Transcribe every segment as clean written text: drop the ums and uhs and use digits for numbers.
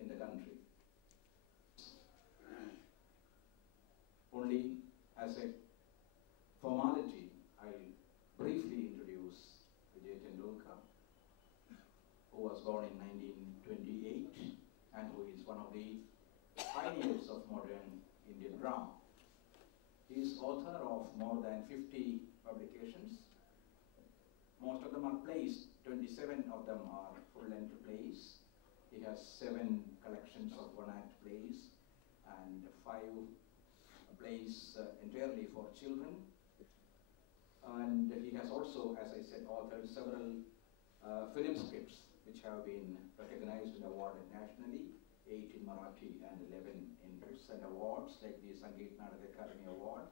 in the country. Only as a formality, I'll briefly introduce Vijay Tendulkar, who was born in 1928 and who is one of the pioneers of modern Indian drama. He is author of more than 50 publications. Most of them are plays, 27 of them are full-length plays. He has 7 collections of one-act plays and 5 plays entirely for children. And he has also, as I said, authored several film scripts which have been recognized and awarded nationally, 8 in Marathi and 11 in Brits, and awards like the Sangeet Natak Academy Award,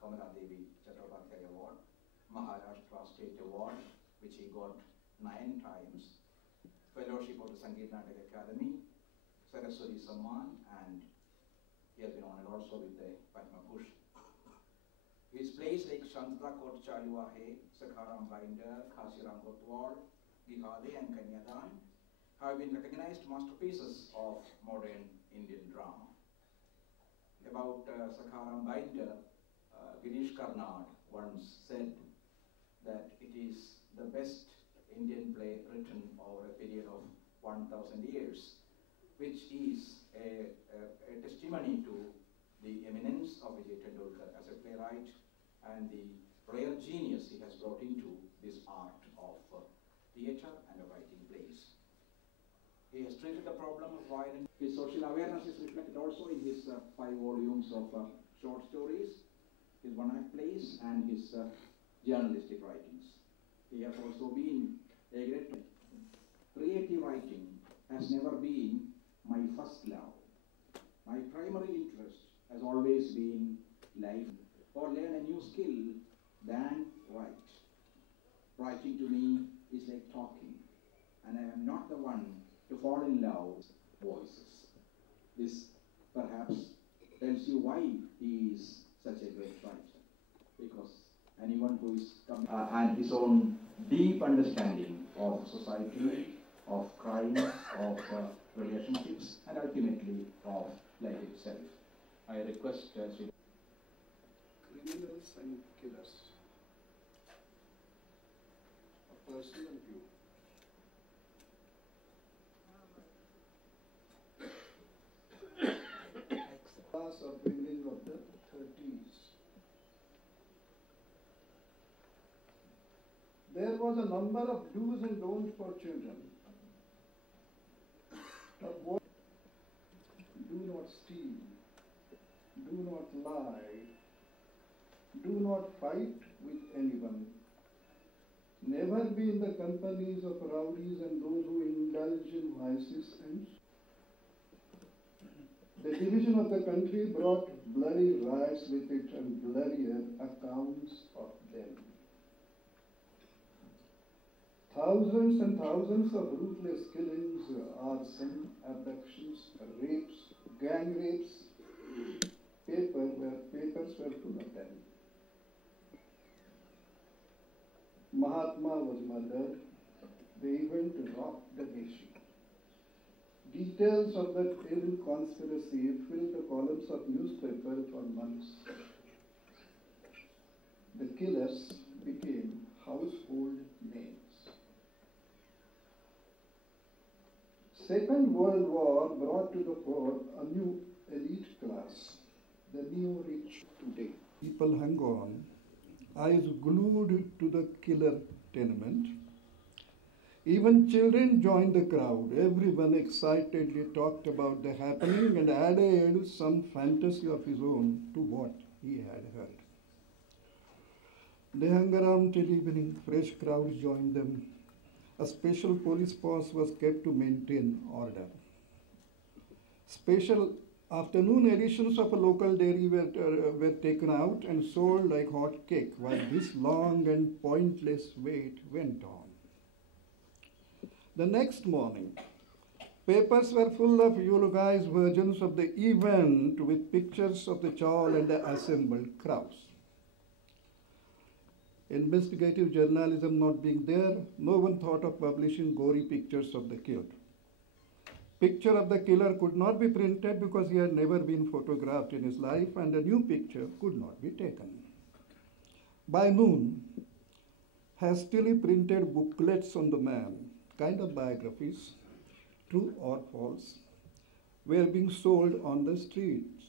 Kamala Devi Chattopadhyay Award, Maharashtra State Award, which he got 9 times, Fellowship of the Sangeet Natak Academy, Saraswati Samman, and he has been honored also with the Padma Bhushan. His plays like Shantla Kot Chalu Ahe, Sakharam Binder, Khasiram Kotwal, Gihade and Kanyadan have been recognized masterpieces of modern Indian drama. About Sakharam Binder, Girish Karnad once said that it is the best Indian play written over a period of 1,000 years, which is a testimony to the eminence of Vijay Tendulkar as a playwright and the rare genius he has brought into this art of theatre and of writing plays. He has treated the problem of violence. His social awareness is reflected also in his 5 volumes of short stories, his one-act plays, and his journalistic writings. He has also been a great creative writing has never been my first love. My primary interest has always been life or learn a new skill than write. Writing to me is like talking, and I am not the one to fall in love with voices. This perhaps tells you why he is such a great writer, because anyone who is coming and his own deep understanding of society, of crime, of relationships, and ultimately of life itself. I request criminals and killers. A personal view. Class of beginning of the 30s. There was a number of do's and don'ts for children. Do not steal, do not lie, do not fight with anyone, never be in the companies of rowdies and those who indulge in vices, and the division of the country brought bloody riots with it and bloodier accounts of them. Thousands and thousands of ruthless killings, arson, abductions, rapes, gang rapes, papers were full of them. Mahatma was murdered. The event rocked the nation. Details of that evil conspiracy filled the columns of newspapers for months. The killers became household names. Second World War brought to the fore a new elite class, the neo-rich today. People hung on, eyes glued to the killer tenement. Even children joined the crowd. Everyone excitedly talked about the happening and added some fantasy of his own to what he had heard. They hung around till evening. Fresh crowds joined them. A special police force was kept to maintain order. Special afternoon editions of a local dairy were taken out and sold like hot cake while this long and pointless wait went on. The next morning, papers were full of eulogized versions of the event with pictures of the chawl and the assembled crowds. Investigative journalism not being there, no one thought of publishing gory pictures of the killed. Picture of the killer could not be printed because he had never been photographed in his life, and a new picture could not be taken. By noon, hastily printed booklets on the man, kind of biographies, true or false, were being sold on the streets.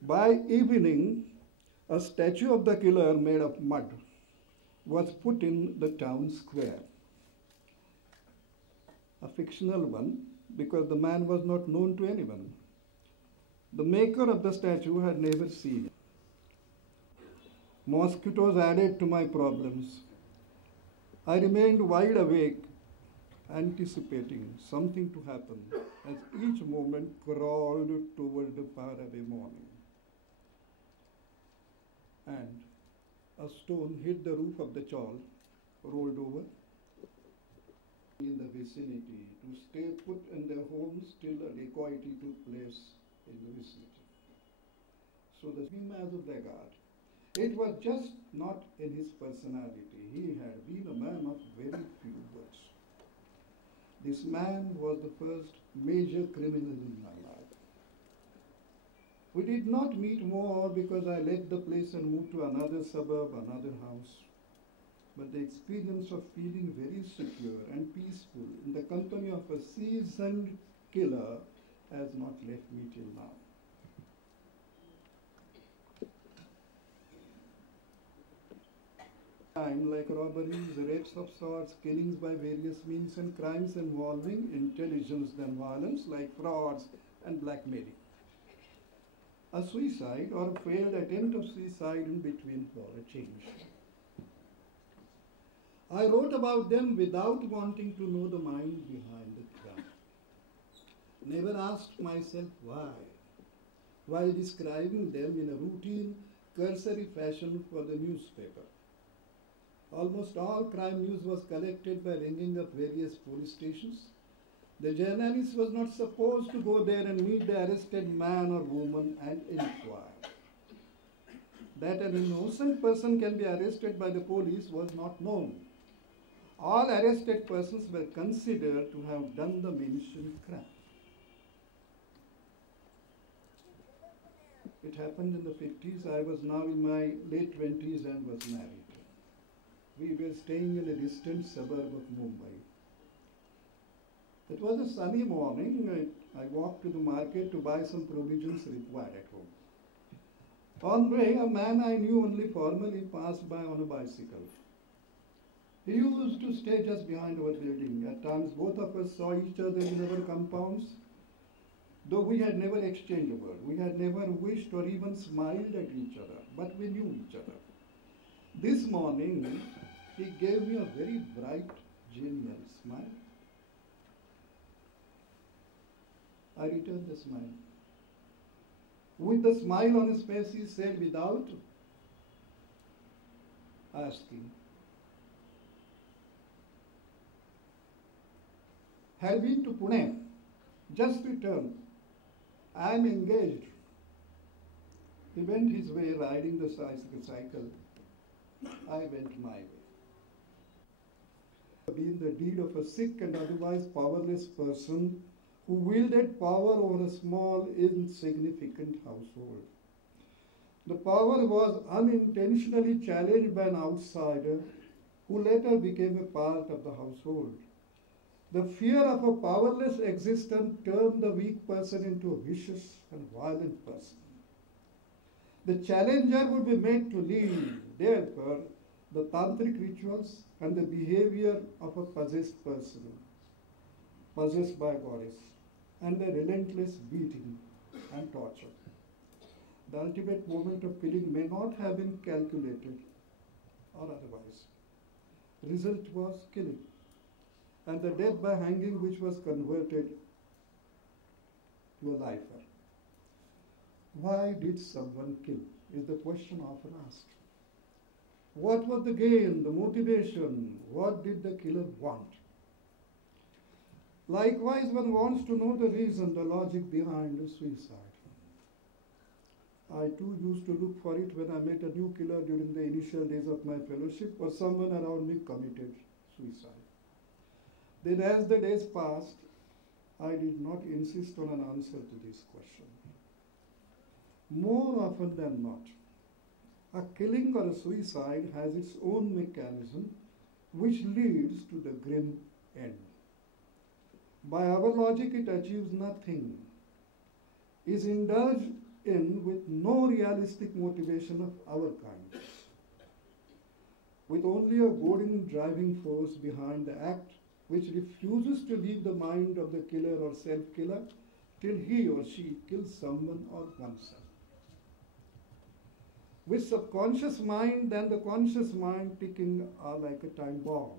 By evening, a statue of the killer made of mud was put in the town square. A fictional one, because the man was not known to anyone. The maker of the statue had never seen it. Mosquitoes added to my problems. I remained wide awake, anticipating something to happen as each moment crawled toward the faraway morning. And a stone hit the roof of the chawl, rolled over. In the vicinity, to stay put in their homes till a dacoity took place in the vicinity. So the Himas of the God, it was just not in his personality. He had been a man of very few words. This man was the first major criminal in my life. We did not meet more because I left the place and moved to another suburb, another house. But the experience of feeling very secure and peaceful in the company of a seasoned killer has not left me till now. Crime like robberies, rapes of sorts, killings by various means, and crimes involving intelligence than violence like frauds and blackmailing. A suicide or a failed attempt of suicide in between for a change. I wrote about them without wanting to know the mind behind the crime. Never asked myself why, while describing them in a routine, cursory fashion for the newspaper. Almost all crime news was collected by ringing up various police stations. The journalist was not supposed to go there and meet the arrested man or woman and inquire. That an innocent person can be arrested by the police was not known. All arrested persons were considered to have done the mentioned crime. It happened in the 50s. I was now in my late 20s and was married. We were staying in a distant suburb of Mumbai. It was a sunny morning. I walked to the market to buy some provisions required at home. On the way, a man I knew only formally passed by on a bicycle. He used to stay just behind our building. At times, both of us saw each other in our compounds, though we had never exchanged a word. We had never wished or even smiled at each other, but we knew each other. This morning, he gave me a very bright, genial smile. I returned the smile. With the smile on his face, he said without asking, "Have been to Pune, just returned. I am engaged." He went his way riding the cycle. I went my way. Been the deed of a sick and otherwise powerless person who wielded power over a small, insignificant household. The power was unintentionally challenged by an outsider who later became a part of the household. The fear of a powerless existence turned the weak person into a vicious and violent person. The challenger would be made to leave, therefore, the tantric rituals and the behavior of a possessed person, possessed by a goddess, and the relentless beating and torture. The ultimate moment of killing may not have been calculated or otherwise. Result was killing, and the death by hanging which was converted to a lifer. Why did someone kill is the question often asked. What was the gain, the motivation? What did the killer want? Likewise, one wants to know the reason, the logic behind the suicide. I too used to look for it when I met a new killer during the initial days of my fellowship, or someone around me committed suicide. Then as the days passed, I did not insist on an answer to this question. More often than not, a killing or a suicide has its own mechanism which leads to the grim end. By our logic, it achieves nothing, is indulged in with no realistic motivation of our kind, with only a goading driving force behind the act which refuses to leave the mind of the killer or self-killer till he or she kills someone or oneself. With subconscious mind and the conscious mind ticking are like a time bomb.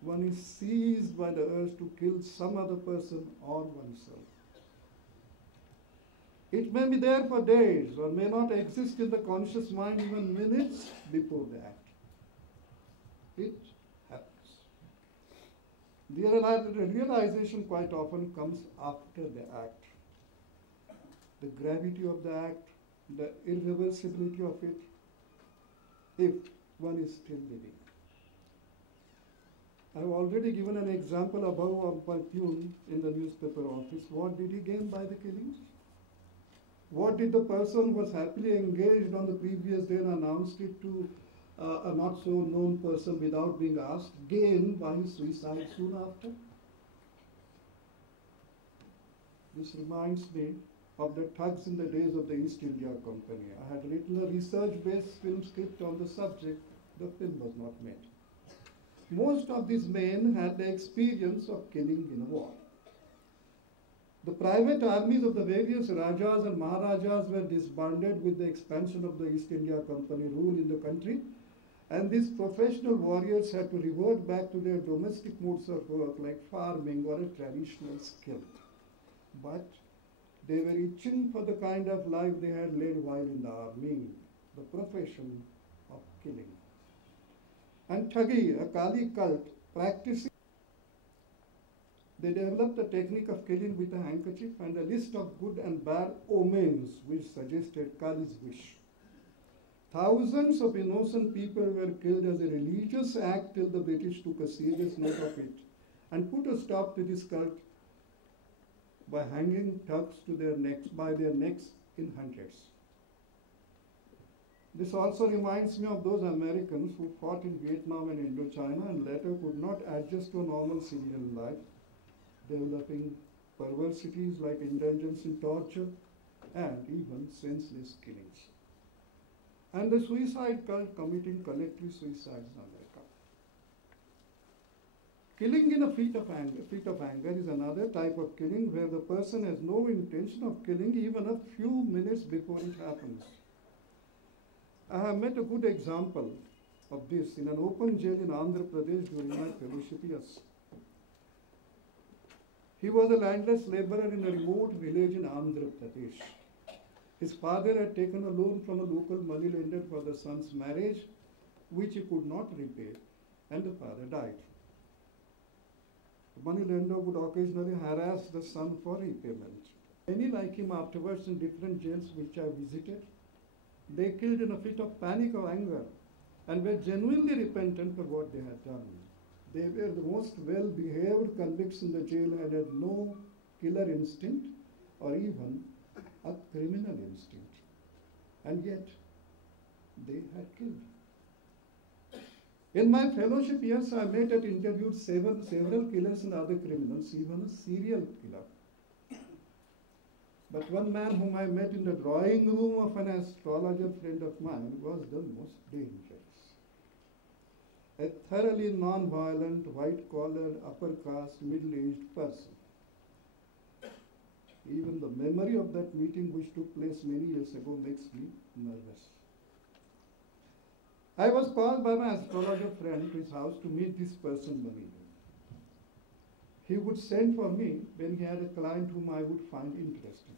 One is seized by the urge to kill some other person or oneself. It may be there for days or may not exist in the conscious mind even minutes before the act. It happens. The realization quite often comes after the act. The gravity of the act, the irreversibility of it, if one is still living. I have already given an example above of my platoon in the newspaper office. What did he gain by the killings? What did the person who was happily engaged on the previous day and announced it to a not so known person without being asked gain by his suicide soon after? This reminds me of the thugs in the days of the East India Company. I had written a research-based film script on the subject. The film was not made. Most of these men had the experience of killing in a war. The private armies of the various Rajas and Maharajas were disbanded with the expansion of the East India Company rule in the country, and these professional warriors had to revert back to their domestic modes of work like farming or a traditional skill. But they were itching for the kind of life they had led while in the army, the profession of killing. And Thagi, a Kali cult, practicing, they developed the technique of killing with a handkerchief and a list of good and bad omens which suggested Kali's wish. Thousands of innocent people were killed as a religious act till the British took a serious note of it and put a stop to this cult by hanging thugs to their necks, by their necks in hundreds. This also reminds me of those Americans who fought in Vietnam and Indochina and later could not adjust to a normal civilian life, developing perversities like indulgence in torture and even senseless killings. And the suicide cult committing collective suicides in America. Killing in a fit of anger is another type of killing where the person has no intention of killing even a few minutes before it happens. I have met a good example of this in an open jail in Andhra Pradesh during my fellowship years. He was a landless laborer in a remote village in Andhra Pradesh. His father had taken a loan from a local moneylender for the son's marriage, which he could not repay, and the father died. The moneylender would occasionally harass the son for repayment. Many like him afterwards in different jails which I visited, they killed in a fit of panic or anger and were genuinely repentant for what they had done. They were the most well-behaved convicts in the jail and had no killer instinct or even a criminal instinct. And yet, they had killed. In my fellowship years, I met and interviewed several killers and other criminals, even a serial killer. But one man whom I met in the drawing room of an astrologer friend of mine was the most dangerous. A thoroughly non-violent, white-collared, upper-caste, middle-aged person. Even the memory of that meeting which took place many years ago makes me nervous. I was called by my astrologer friend to his house to meet this person one evening. He would send for me when he had a client whom I would find interesting.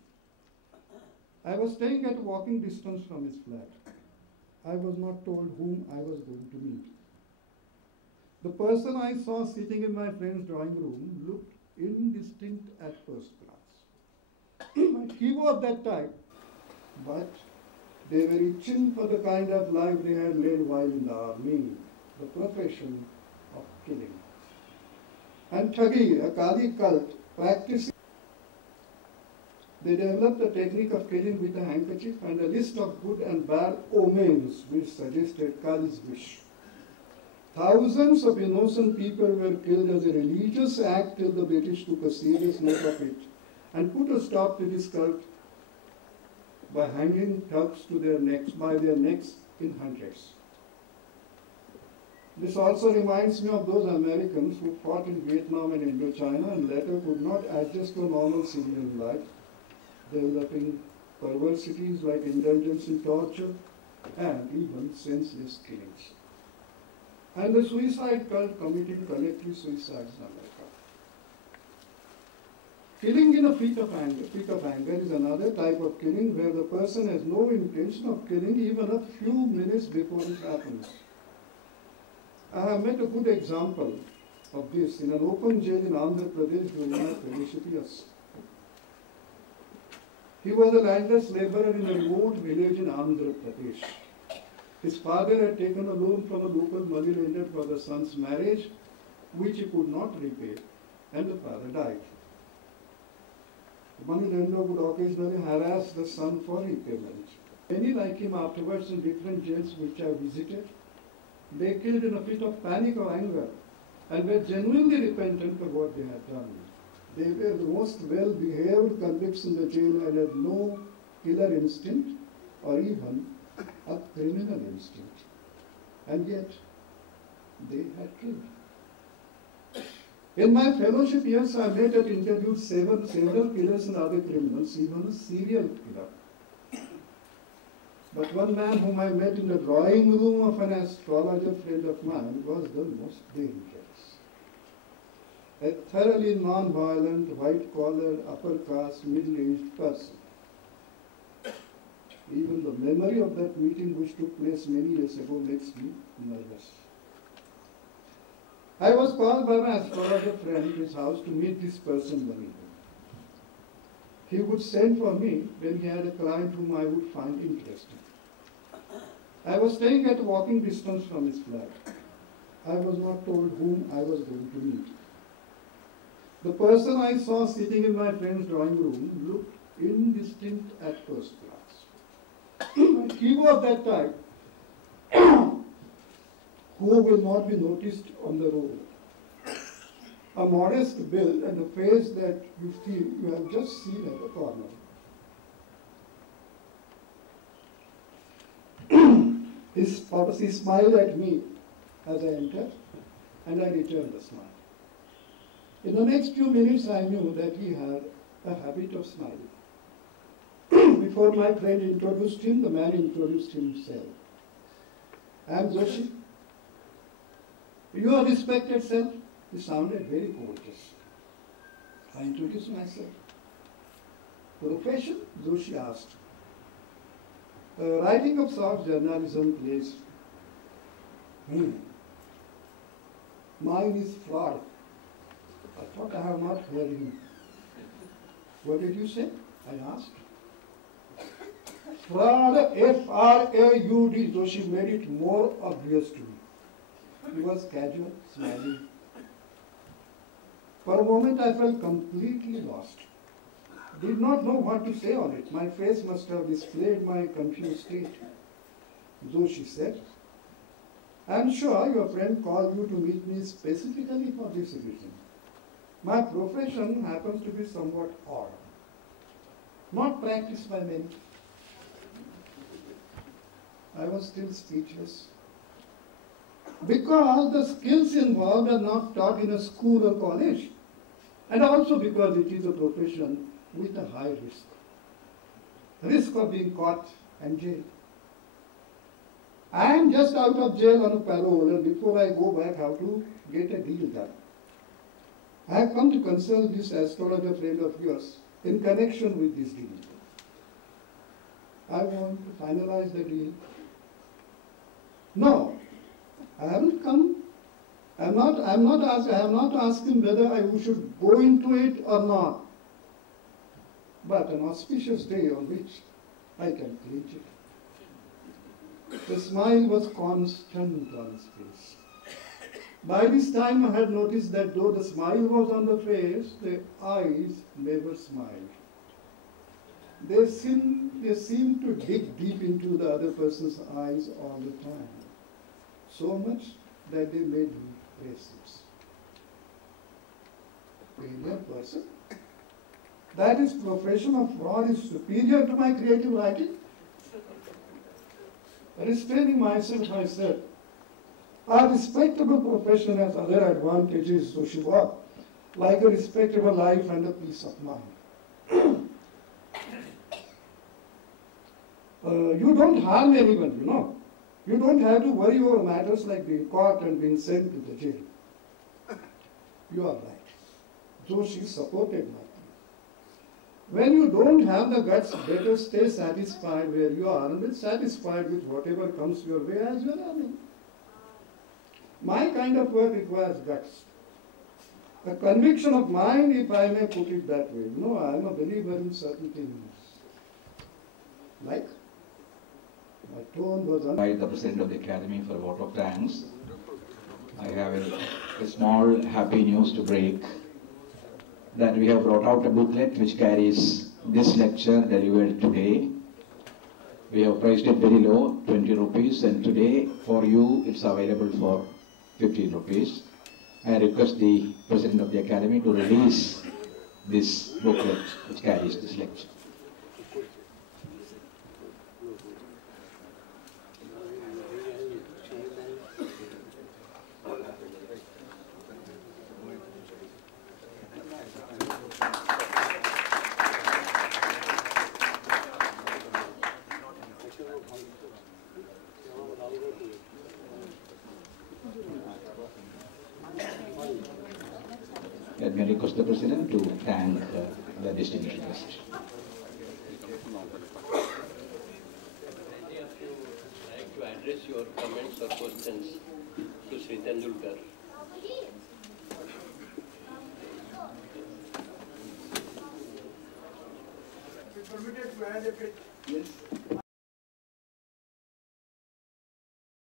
I was staying at walking distance from his flat. I was not told whom I was going to meet. The person I saw sitting in my friend's drawing room looked indistinct at first glance. He was that type, but they were itching for the kind of life they had led while in the army, the profession of killing. And Thagi, a Kali cult, practicing. They developed the technique of killing with a handkerchief and a list of good and bad omens which suggested Kali's wish. Thousands of innocent people were killed as a religious act till the British took a serious note of it and put a stop to this cult by hanging thugs to their necks, by their necks in hundreds. This also reminds me of those Americans who fought in Vietnam and Indochina and later could not adjust to normal civilian life, developing perversities like indulgence in torture and even senseless killings. And the suicide cult committing collective suicides in America. Killing in a fit of anger is another type of killing where the person has no intention of killing even a few minutes before it happens. I have met a good example of this in an open jail in Andhra Pradesh during my fellowship years. He was a landless laborer in a remote village in Andhra Pradesh. His father had taken a loan from a local moneylender for the son's marriage, which he could not repay, and the father died. The moneylender would occasionally harass the son for repayment. Many like him afterwards in different jails which I visited, they killed in a fit of panic or anger and were genuinely repentant of what they had done. They were the most well-behaved convicts in the jail and had no killer instinct or even a criminal instinct. And yet, they had killed. In my fellowship years, I met and interviewed several killers and other criminals, even a serial killer. But one man whom I met in the drawing room of an astrologer friend of mine was the most dangerous. A thoroughly non-violent, white-collar, upper-caste, middle-aged person. Even the memory of that meeting which took place many years ago makes me nervous. I was called by my astrologer friend to his house to meet this person one evening. He would send for me when he had a client whom I would find interesting. I was staying at walking distance from his flat. I was not told whom I was going to meet. The person I saw sitting in my friend's drawing room looked indistinct at first glance. He was that type who will not be noticed on the road. A modest build and a face that you feel you have just seen at the corner. He smiled at me as I entered, and I returned the smile. In the next few minutes, I knew that he had a habit of smiling. Before my friend introduced him, the man introduced himself. I am Joshi. Your respected self. He sounded very gorgeous. I introduced myself. Profession? Joshi asked. Writing of sorts, journalism, plays. Mine is fraud. I thought I have not heard him. What did you say? I asked. Fraud, F-R-A-U-D. Joshi made it more obvious to me. He was casual, smiling. For a moment I felt completely lost. Did not know what to say on it. My face must have displayed my confused state. Joshi said, I am sure your friend called you to meet me specifically for this reason. My profession happens to be somewhat odd, not practiced by many. I was still speechless. Because the skills involved are not taught in a school or college, and also because it is a profession with a high risk. Risk of being caught and jailed. I am just out of jail on a parole, and before I go back, how to get a deal done. I have come to consult this astrologer friend of yours in connection with this deal. I want to finalize the deal. No, I haven't come. I have not asked him whether I should go into it or not. But an auspicious day on which I can clinch it. The smile was constant on his face. By this time, I had noticed that though the smile was on the face, the eyes never smiled. They seemed to dig deep into the other person's eyes all the time, so much that they made me restless. Brilliant person. That is profession of fraud is superior to my creative writing. Restraining myself, I said, a respectable profession has other advantages, so she was, like a respectable life and a peace of mind. You don't harm anyone, you know. You don't have to worry over matters like being caught and being sent to the jail. You are right. So she supported my plea. When you don't have the guts, better stay satisfied where you are and be satisfied with whatever comes your way as you are earning. My kind of work requires guts. A conviction of mine, if I may put it that way. You know, I am a believer in certain things. Like? My tone was By the President of the Academy for a vote of thanks. I have a small happy news to break, that we have brought out a booklet which carries this lecture delivered today. We have priced it very low, 20 rupees, and today for you it's available for 15 rupees. I request the President of the Academy to release this booklet which carries this lecture. Let me request the President to thank the distinguished guest. Any of you like to address your comments or questions to Sri Tendulkar? Permitted to add a bit. Yes.